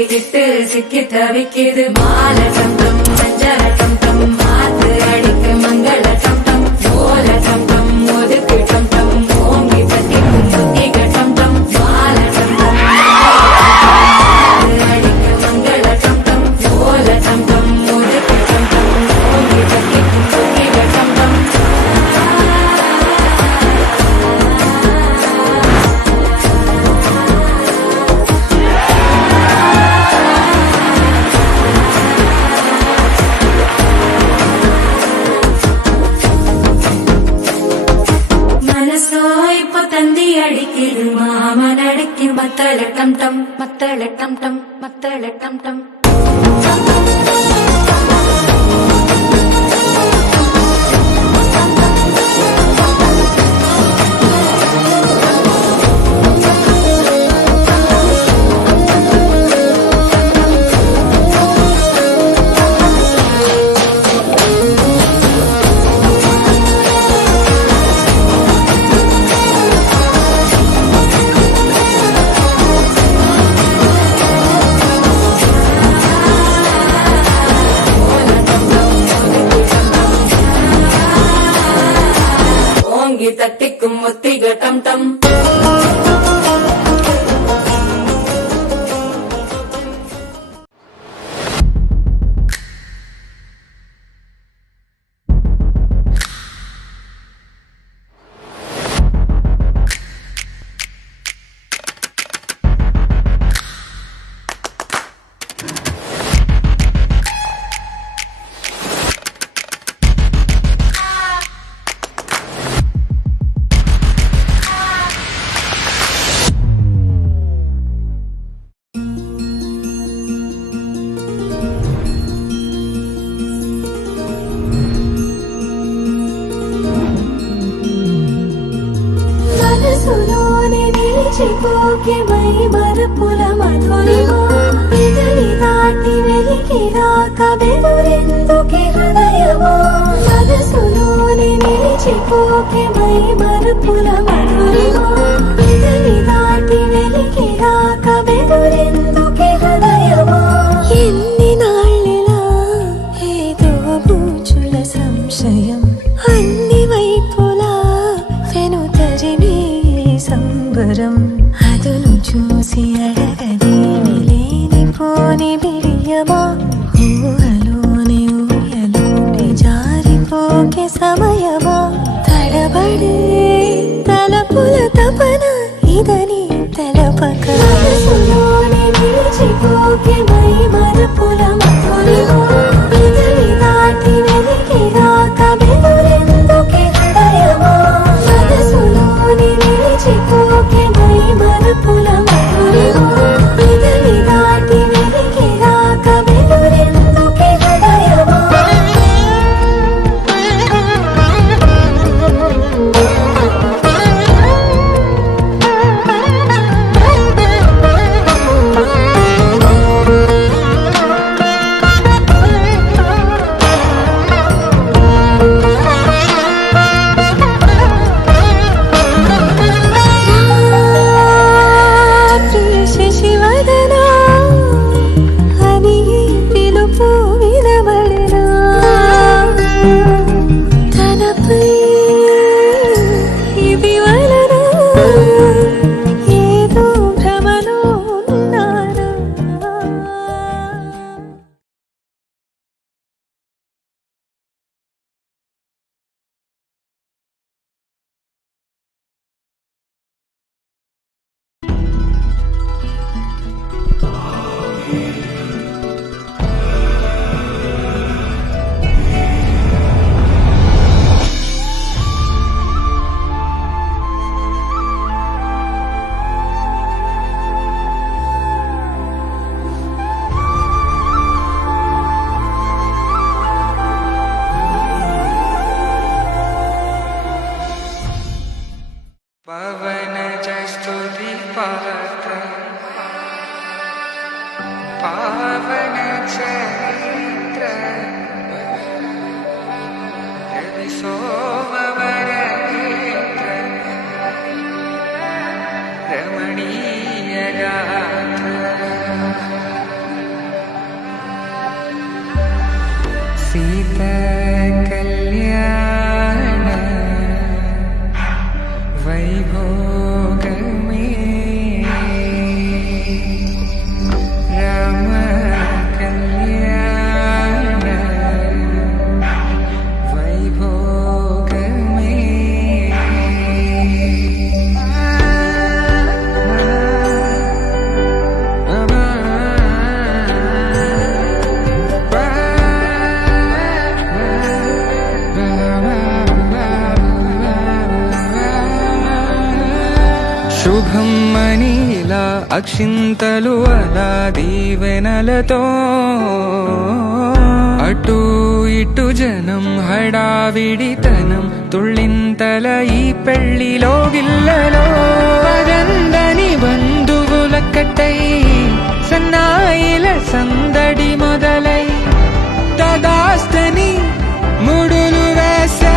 சிக்கிக்கிட்டு சிக்கி தவிக்குது மாலை சந்தம் மஞ்சள சந்தம் மாத்து அடிக்க மங்கள சந்தம் ஓல சந்தம் ஒதுக்கு சந்தம் ஓங்கி தட்டிக்கும் சுத்திக சந்தம் மாலை சந்தம் அடிக்க மங்கள சந்தம் ஓல சந்தம் ஒதுக்கு சந்தம் ஓங்கி தட்டிக்கும் சுத்திக சந்தம் அடிக்குது மாமன் அடிக்கு மத்தள டம் டம் மத்தள டம் டம் மத்தள டம் டம் தட்டிக்கும் ஒத்திக டம் டம் పోకే మై మరపుల మధురిమా ఎదలి దాటి వెలికి రాక బెదురెందుకే హృదయమా మనసులోని నిలిచిపోకే మై మరపుల మధురిమా ఎదలి దాటి వెలికి రాక బెదురెందుకే హృదయమా ఎన్ని నాళ్ళిలా ఏదో బూచుల సంశయం అన్ని వైపులా వెనుతరిమే సంబరం అదును చూసి అడగదేమి లేనిపోని బిడియమా ఊహలోని ఊయలోని జారిపోకే సమయమా తడబడే తలపుల తపన ఇదని తలపక మనసులోని నిలిచిపోకే మై మరపుల మధురిమా ఇదని దాటి వెలికి రాక బెదురెందుకే హృదయమా మనసులోని నిలిచిపోకే మై మరపుల మధురిమా ఇదని దాటి వెలికి రాక బెదురెందుకే హృదయమా సీత కళ్యాణ వైభోగమే రామ కళ్యాణ వైభోగమే శుభం అని ఇలా అక్షింతలు అలా దీవెనలతో అటు ఇటు జనం హడావిడితనం తుళ్ళింతల ఈ పెళ్లిలో గిల్లలో పదందని బంధువుల కట్టై సన్నాయిల సందడి మొదలై తదాస్తని ముడులు వేసా